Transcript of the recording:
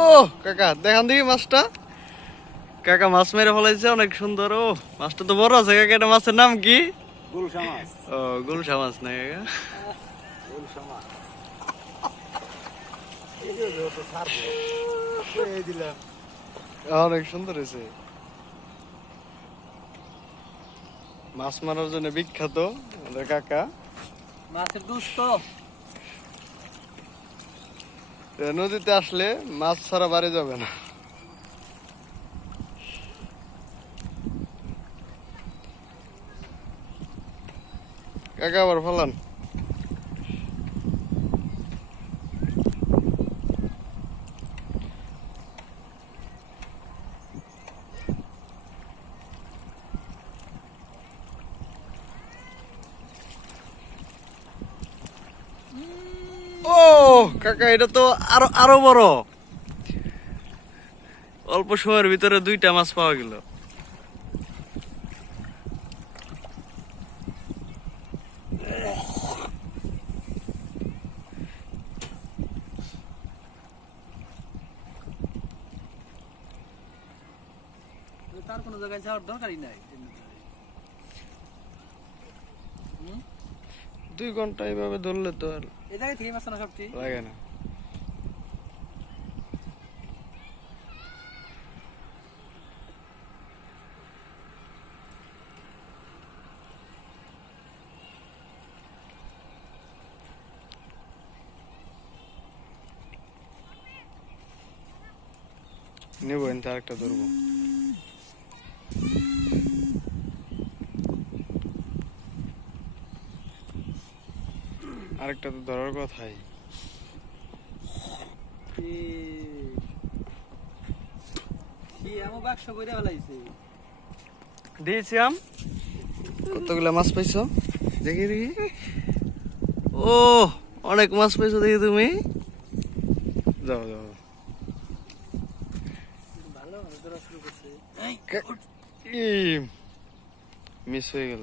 ও কাকা দেখান দেখি মাছটা। কাকা মাছ মেরে ফলাইছে অনেক সুন্দর। ও মাছটা তো বড় আছে কাকা এটা মাছের নাম কি? গুলশা মাছ। ও গুলশা মাছ না কাকা। গুলশা মাছ। অনেক সুন্দর হয়েছে। মাছ মারার জন্য বিখ্যাত আমাদের কাকা। মাছের দুস্থ তো। নদীতে আসলে মাছ ছাড়া বাড়ি যাবে না। কাকা আবার ফলান? ও, কাকা, এটা তো আরও আরও বড়। অল্প সময়ের ভিতরে দুইটা মাছ পাওয়া গেল। তার কোনো জায়গায় যাওয়ার দরকারই নাই। দুই ঘণ্টা এইভাবে ধরলে তো আর লাগে না। নেব এনতে আরেকটা ধরবো। আরেকটা তো ধরার কথাই। দিয়েছি আম। কতগুলা মাছ পাইছো? দেখি দেখি। ও অনেক মাছ পাইছো দেখি তুমি। যাও যাও মিস হয়ে গেল।